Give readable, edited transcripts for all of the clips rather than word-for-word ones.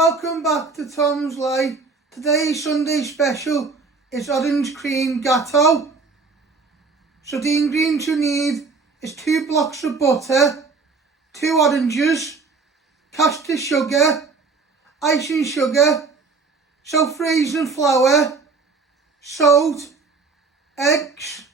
welcome back to Tom's Life. Today's Sunday special is orange cream Gateau. So the ingredients you need is 2 blocks of butter, 2 oranges, caster sugar, icing sugar, self-raising flour, salt, eggs.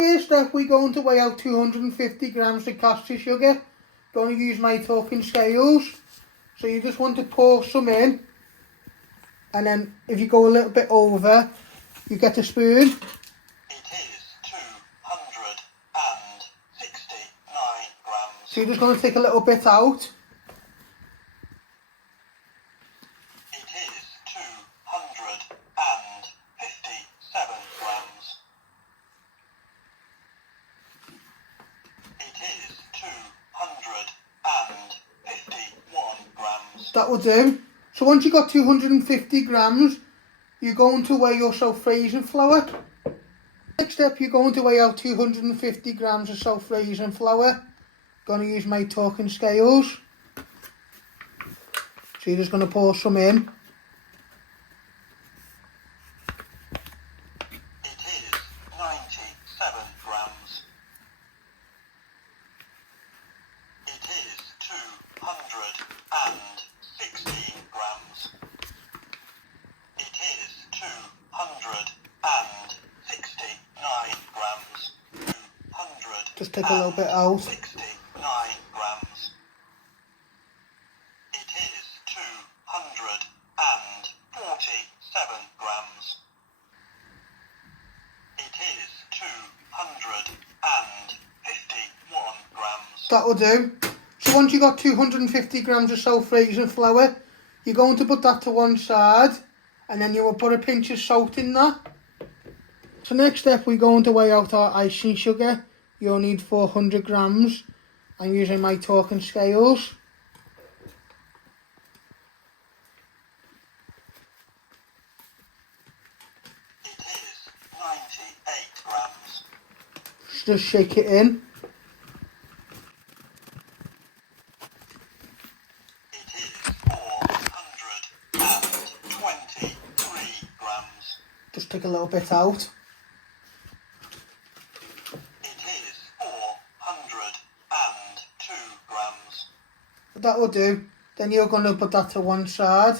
First step, we're going to weigh out 250 grams of caster sugar. Going to use my talking scales. So you just want to pour some in, and then if you go a little bit over, you get a spoon. It is 269 grams. So you're just going to take a little bit out. It is 257 grams. It is 251 grams. That will do. So once you've got 250 grams, you're going to weigh your self-raising flour. Next step, you're going to weigh out 250 grams of self-raising flour. Going to use my talking scales. So you're just going to pour some in. It is 97 grams. It is 216 grams. It is 269 grams. 269 Just take a little bit out. grams. It is 247 grams. It is 251 grams. That will do. So once you've got 250 grams of self-raising flour, you're going to put that to one side, and then you will put a pinch of salt in that. So next step, we're going to weigh out our icing sugar. You'll need 400 grams. I'm using my talking scales. It is 98 grams. Just shake it in. It is 423 grams. Just take a little bit out. It is 402 grams. That will do. Then you're going to put that to one side.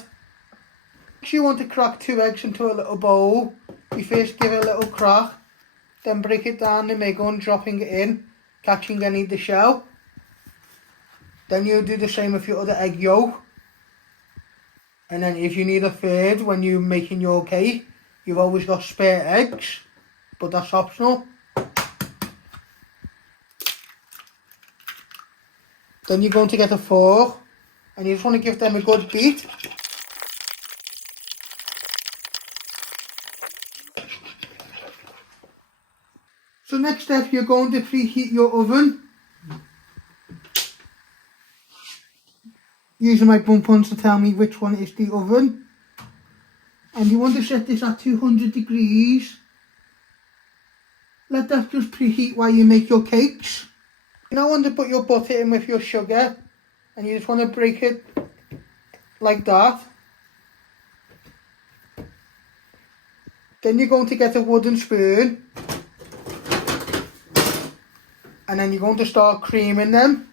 Next, you want to crack 2 eggs into a little bowl. You first give it a little crack, then break it down the middle and dropping it in, catching any of the shell. Then you'll do the same with your other egg yolk. And then if you need a third when you're making your cake, you've always got spare eggs, but that's optional. Then you're going to get a fork, and you just want to give them a good beat. So next step, you're going to preheat your oven. Using my bumpers to tell me which one is the oven. And you want to set this at 200 degrees. Let that just preheat while you make your cakes. You now want to put your butter in with your sugar, and you just want to break it like that. Then you're going to get a wooden spoon, and then you're going to start creaming them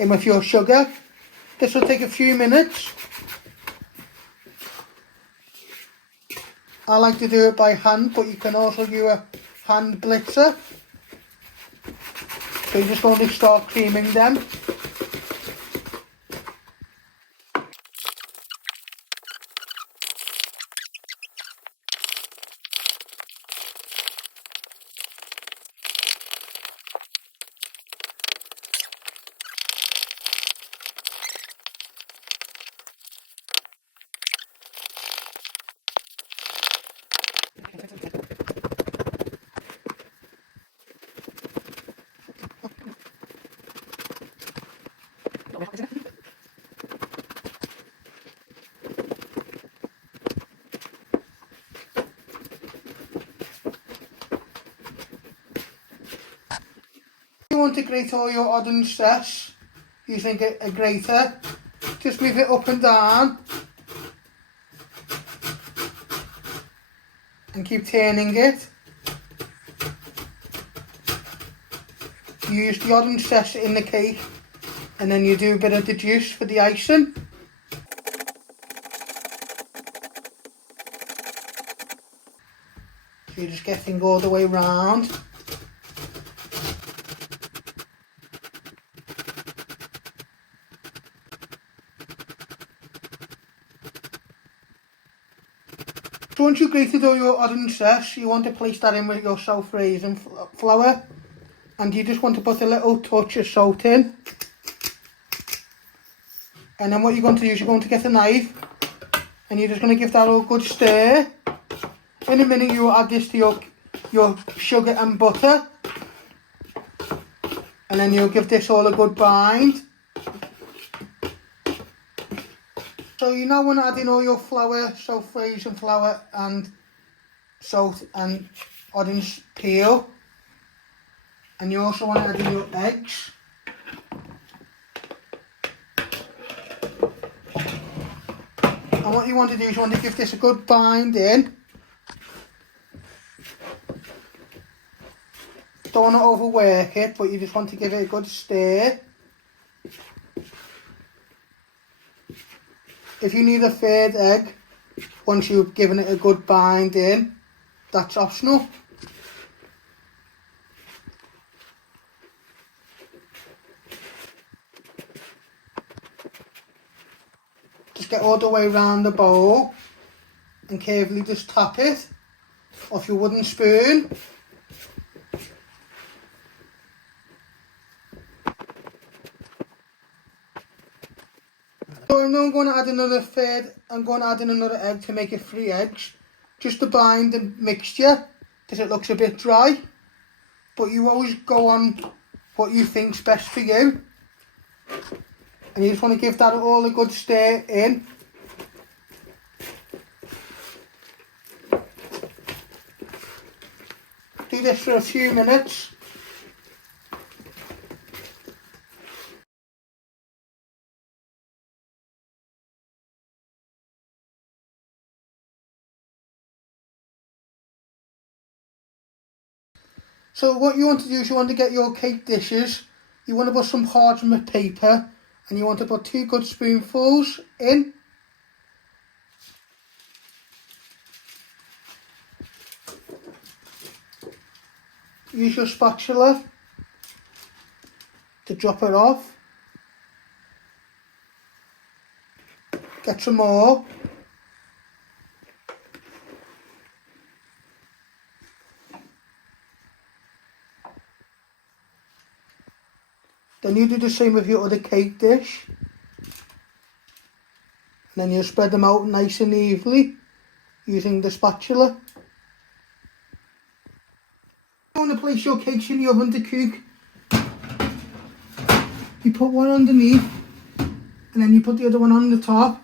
in with your sugar. This will take a few minutes. I like to do it by hand, but you can also use a hand blitzer. So you're just going to start creaming them. You want to grate all your orange zest using a grater. Just move it up and down and keep turning it. You use the orange zest in the cake and then you do a bit of the juice for the icing. So you're just getting all the way round. So once you've grated all your orange zest, you want to place that in with your self-raising flour, and you just want to put a little touch of salt in. And then what you're going to do is you're going to get a knife and you're just going to give that a good stir. In a minute you will add this to your sugar and butter, and then you'll give this all a good bind. So you now want to add in all your flour, self-raising flour and salt and orange peel. And you also want to add in your eggs. And what you want to do is you want to give this a good bind in. Don't want to overwork it, but you just want to give it a good stir. If you need a third egg, once you've given it a good bind in, that's optional. Just get all the way around the bowl and carefully just tap it off your wooden spoon. So I'm now going to add another third. I'm going to add in another egg to make it 3 eggs, just to bind the mixture because it looks a bit dry. But you always go on what you think's best for you, and you just want to give that all a good stir in. Do this for a few minutes. So what you want to do is you want to get your cake dishes, you want to put some parchment paper, and you want to put 2 good spoonfuls in. Use your spatula to drop it off. Get some more. Then you do the same with your other cake dish. And then you spread them out nice and evenly using the spatula. You want to place your cakes in the oven to cook. You put one underneath and then you put the other one on the top.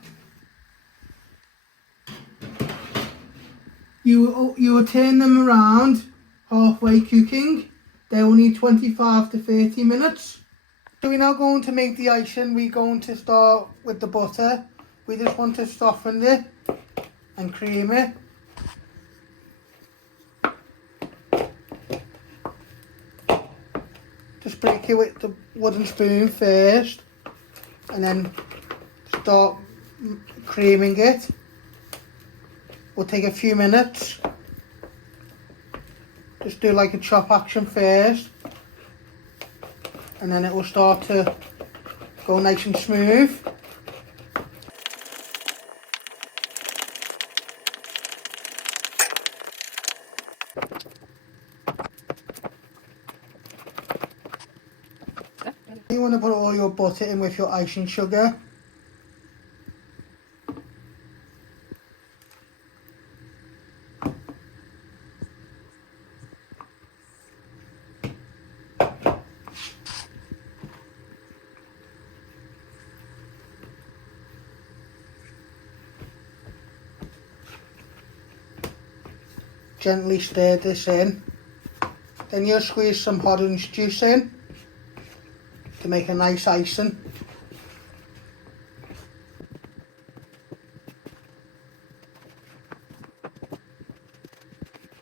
You will turn them around halfway cooking. They will need 25 to 30 minutes. So we're now going to make the icing. We're going to start with the butter. We just want to soften it and cream it. Just break it with the wooden spoon first and then start creaming it. Will take a few minutes. Just do like a chop action first, and then it will start to go nice and smooth. You want to put all your butter in with your icing sugar. Gently stir this in. Then you'll squeeze some orange juice in. to make a nice icing.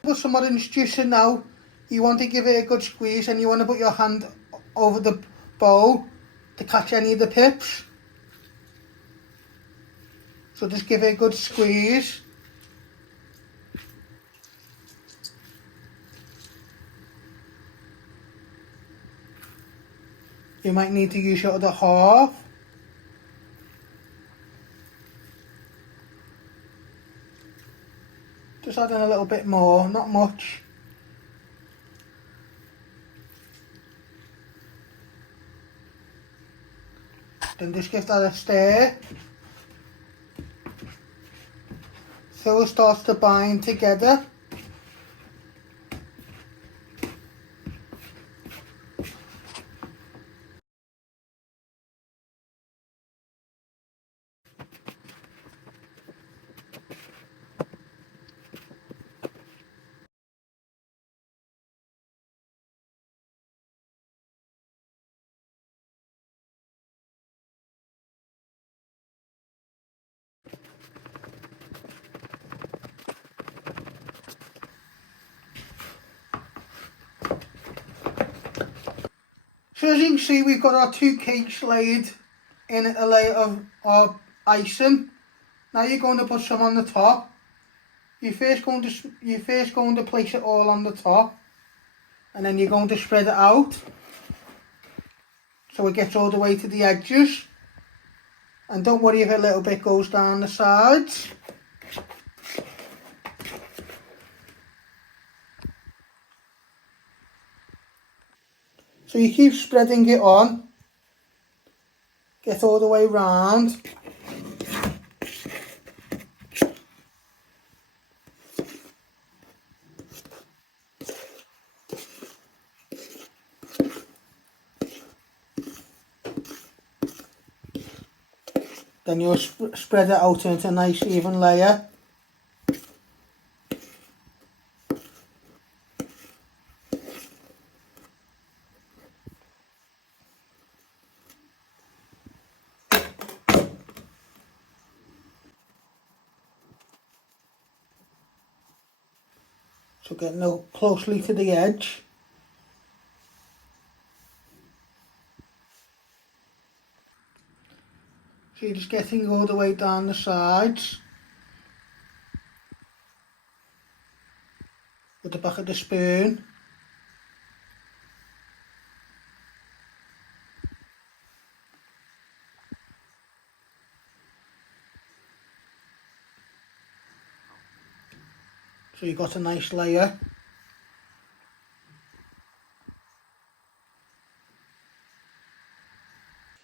Put some orange juice in now. You want to give it a good squeeze and you want to put your hand over the bowl to catch any of the pips. So just give it a good squeeze. You might need to use your other half. Just add in a little bit more, not much. Then just give that a stir. So it starts to bind together. So as you can see, we've got our 2 cakes laid in a layer of our icing. Now you're going to put some on the top. You're first going to place it all on the top, and then you're going to spread it out so it gets all the way to the edges. And don't worry if a little bit goes down the sides. So you keep spreading it on, get all the way round. Then you'll spread it out into a nice even layer. So getting closely to the edge. So you're just getting all the way down the sides with the back of the spoon. So you've got a nice layer.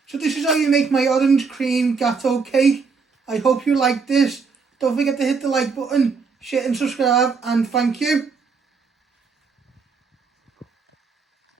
So this is how you make my orange cream gateau cake. I hope you like this. Don't forget to hit the like button, share and subscribe, and thank you.